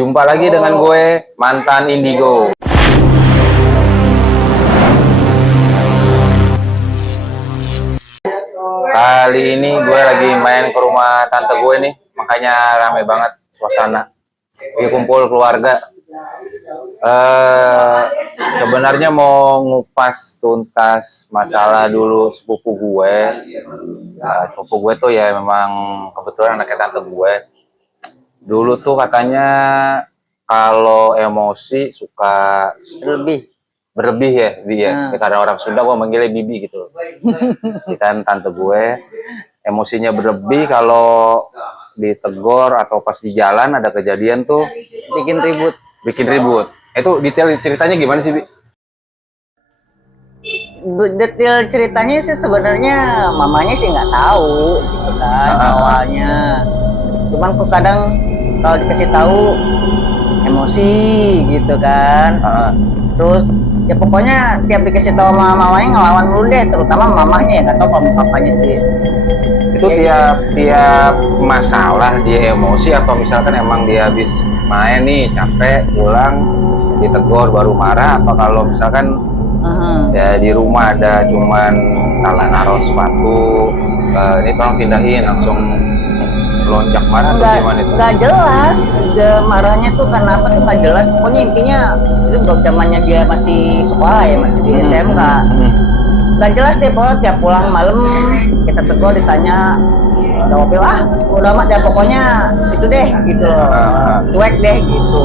Jumpa lagi dengan gue, mantan Indigo. Kali ini gue lagi main ke rumah tante gue nih, makanya rame banget suasana. Lagi kumpul keluarga. Sebenarnya mau ngupas tuntas masalah dulu sepupu gue. Sepupu gue tuh ya memang kebetulan anaknya tante gue. Dulu tuh katanya kalau emosi suka berlebih ya dia. Karena orang Sunda gue manggilnya bibi gitu. Kan tante gue emosinya berlebih kalau ditegur atau pas di jalan ada kejadian tuh bikin ribut. Itu detail ceritanya gimana sih, Bi? Detail ceritanya sih sebenarnya mamanya sih nggak tahu gitu kan awalnya. Cuman kok kadang kalau dikasih tahu emosi gitu kan. Terus ya pokoknya tiap dikasih tahu sama mamanya ngelawan dulu deh, terutama mamanya ya, nggak tahu kalau papanya sih. Itu tiap masalah dia emosi atau misalkan emang dia habis main nih capek pulang ditegur baru marah, apa kalau misalkan ya di rumah ada cuman salah naruh sepatu, ini tolong pindahin, langsung lonjak marah atau gimana itu? Nggak jelas, marahnya tuh karena apa tuh nggak jelas. Pokoknya intinya itu zamannya dia masih sekolah ya, masih di SMK. Nggak jelas deh, pokoknya tiap pulang malam kita tegur, ditanya jawabnya udah amat ya pokoknya itu deh gitu loh, cuek deh gitu,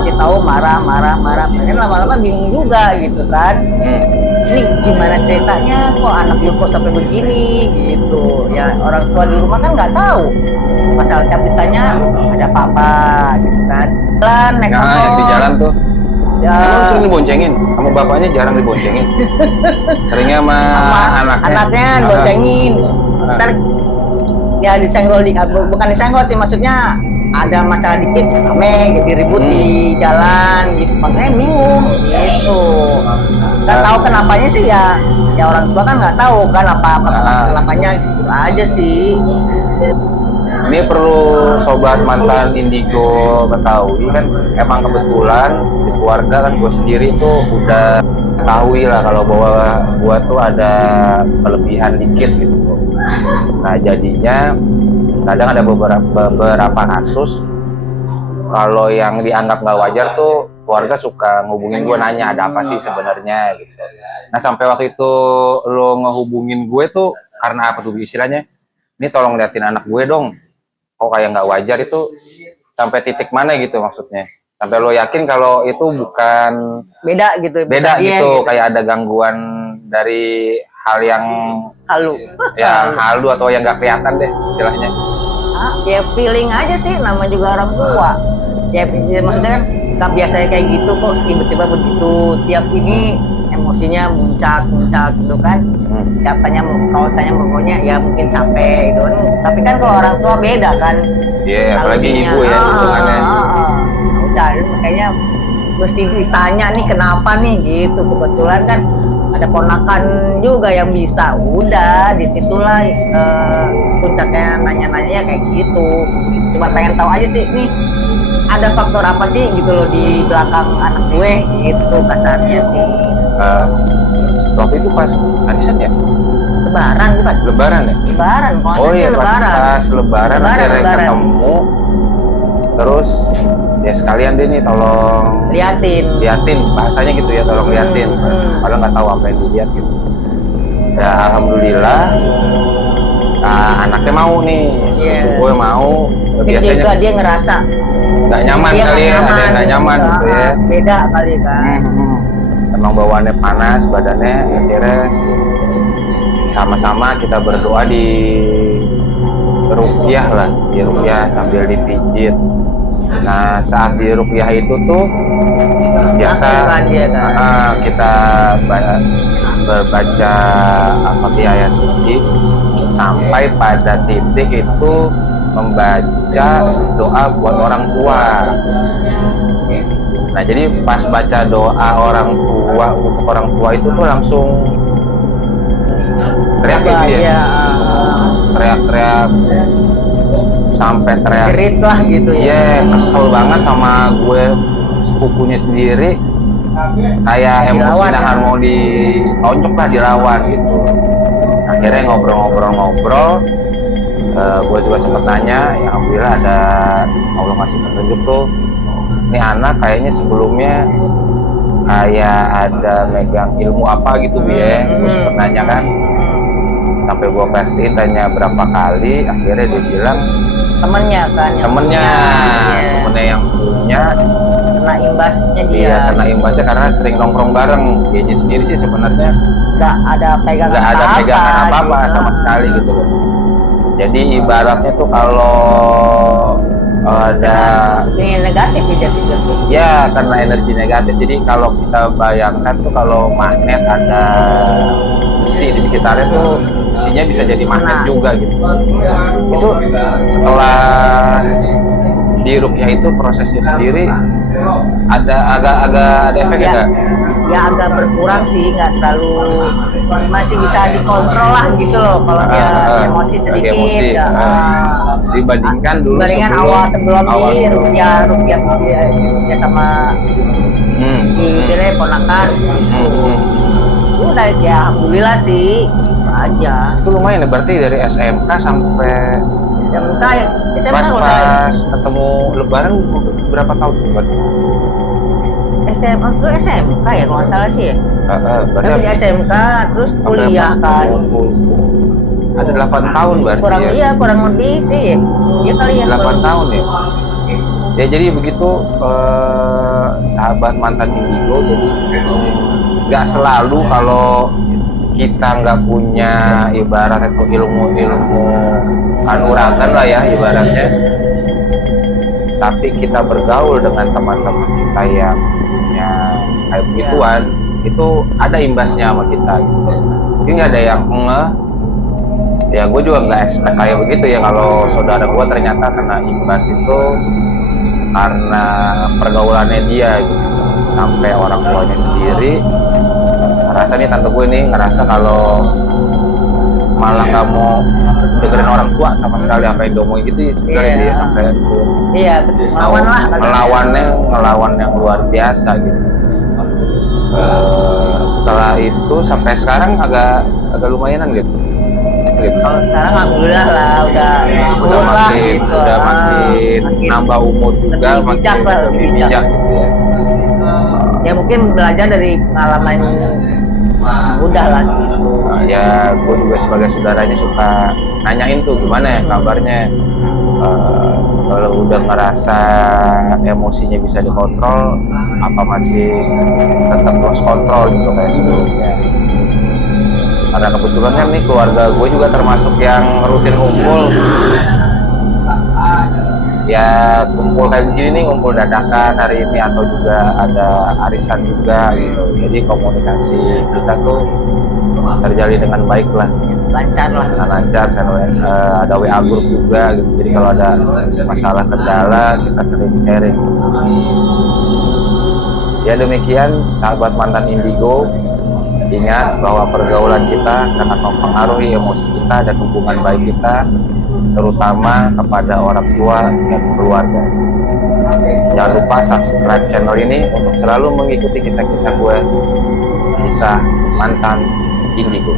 kasih tahu marah, kan lama-lama bingung juga gitu kan. Ini gimana ceritanya kok anak gue kok sampai begini gitu ya, orang tua di rumah kan nggak tahu masalah. Tiap ditanya ada apa gitu kan, jalan naik motor yang di jalan tuh ya. Emang sering diboncengin sama bapaknya? Jarang diboncengin. Seringnya sama anaknya diboncengin. Ntar ya disenggol, bukan disenggol sih, maksudnya ada masalah dikit rame jadi ribut di jalan gitu, makanya bingung gitu. Nggak tahu kenapanya sih ya orang tua kan nggak tahu kan apa kenapanya gitu aja sih. Ini perlu sobat mantan Indigo ketahui kan, emang kebetulan di keluarga kan gue sendiri tuh udah ketahui lah kalau bahwa gue tuh ada kelebihan dikit gitu. Nah jadinya kadang ada beberapa kasus kalau yang dianggap nggak wajar tuh keluarga suka ngehubungin gue, nanya ada apa sih sebenarnya gitu. Nah sampai waktu itu lo ngehubungin gue tuh karena apa tuh istilahnya? Ini tolong liatin anak gue dong, kok kayak nggak wajar itu, sampai titik mana gitu maksudnya? Sampai lo yakin kalau itu bukan beda gitu, kayak ada gangguan dari hal yang halu atau yang nggak kelihatan deh istilahnya. Ya feeling aja sih, nama juga orang tua ya maksudnya kan nggak biasa kayak gitu kok tiba-tiba begitu. Tiap ini emosinya muncak gitu kan. Kalau tanya pokoknya ya mungkin capek gitu kan, tapi kan kalau orang tua beda kan. Apalagi ibu ya hubungannya. Udah makanya mesti ditanya nih kenapa nih gitu. Kebetulan kan ada ponakan juga yang bisa, udah disitulah puncaknya nanya-nanyanya kayak gitu. Cuma pengen tahu aja sih nih ada faktor apa sih gitu loh di belakang anak gue gitu kasarnya sih. Waktu itu pas arisan ya? Lebaran bukan? Lebaran ya? Lebaran, oh iya pas lebaran akhirnya ketemu. Terus ya sekalian deh nih tolong liatin bahasanya gitu ya, tolong liatin. Padahal nggak tahu apa yang dilihat gitu. Ya alhamdulillah anaknya mau nih, gue mau. Biasanya juga dia ngerasa nggak nyaman kali ya, ada yang nggak nyaman gitu ya. Beda kali kan. Emang bawaannya panas badannya, akhirnya sama-sama kita berdoa di ruqyah sambil dipijit. Nah saat di ruqyah itu tuh biasa kita berbaca Al-Fatihah ayat suci sampai pada titik itu membaca doa buat orang tua. Nah jadi pas baca doa orang tua untuk orang tua itu tuh langsung teriak gitu ya, teriak-teriak sampai teriak. Jerit lah gitu ya. Iya, kesel banget sama gue sepupunya sendiri. Kayak emosi Dilawan, nahan ya. mau ditonjok lah, dilawan gitu. Akhirnya ngobrol-ngobrol, gue juga sempet nanya, ya alhamdulillah ada Allah ngasih petunjuk tuh. Ini anak kayaknya sebelumnya kayak ada megang ilmu apa gitu ya. Gue sempet nanya kan, sampai gue pastiin tanya berapa kali, akhirnya dia bilang Temennya kan. temennya yang punya. Kena imbasnya dia. Iya, kena imbasnya karena sering nongkrong bareng. Dia sendiri sih sebenarnya Nggak ada pegangan nggak ada pegangan apa-apa gitu. sama sekali gitu loh. Jadi ibaratnya tuh kalau ada Ini negatif ya jadinya tuh. ya karena energi negatif. Jadi kalau kita bayangkan tuh kalau magnet ada besi di sekitarnya tuh, besinya bisa jadi magnet juga gitu. Itu setelah di rukyah itu prosesnya sendiri ada agak ada efek Ya, nggak? ya agak berkurang sih, nggak terlalu, masih bisa dikontrol lah gitu loh kalau dia emosi sedikit. emosi. Ya, Dibandingkan dulu dibandingkan sebelum di rukyah sama di ponakan gitu. Udah ya alhamdulillah sih gitu aja. Itu lumayan ya, berarti dari SMK sampai SMK pas kalau saya ketemu Lebaran berapa tahun tuh berarti? SMA itu SMK ya kalau nggak salah sih ya. Berarti Aku di SMK terus sampai kuliah pas kan. ada 8 tahun berarti Kurang ya? iya kurang lebih sih. Ya kali ya. 8 tahun ya? Ya jadi begitu sahabat mantan indigo, jadi nggak selalu kalau kita nggak punya ibarat itu ilmu kanuragan lah ya ibaratnya, tapi kita bergaul dengan teman-teman kita yang punya kayak begituan, itu ada imbasnya sama kita gitu. Ini ada yang ya gue juga nggak expect kayak begitu ya kalau saudara gue ternyata kena imbas itu karena pergaulannya dia gitu, sampai orang tuanya sendiri ngerasa nih, tante gue nih ngerasa kalau malah nggak mau dengerin orang tua sama sekali apa yang diomongin gitu ya, sebenarnya dia sampai iya melawan lah ngelawan yang luar biasa gitu. Setelah itu sampai sekarang agak lumayanan gitu. Kalau sekarang alhamdulillah lah udah turun lah gitu. Udah makin nambah umur juga, lebih bijak lah, lebih bijak gitu ya. Ya mungkin belajar dari pengalaman udah lah gitu. Ya gue juga sebagai saudaranya suka nanyain tuh gimana ya kabarnya, kalau udah ngerasa emosinya bisa dikontrol, apa masih tetap lost control gitu kayak sebelumnya. Karena kebetulan kan nih keluarga gue juga termasuk yang rutin kumpul. Ya kumpul kayak begini nih, ngumpul dadakan hari ini atau juga ada arisan juga gitu. Jadi komunikasi kita tuh terjalin dengan baik lah, Lancar lah. dengan lancar. Ada WA group juga gitu. Jadi kalau ada masalah kendala kita sering sharing. Ya demikian sahabat mantan indigo, ingat bahwa pergaulan kita sangat mempengaruhi emosi kita dan hubungan baik kita, terutama kepada orang tua dan keluarga. Jangan lupa subscribe channel ini untuk selalu mengikuti kisah-kisah gue, kisah mantan indigo.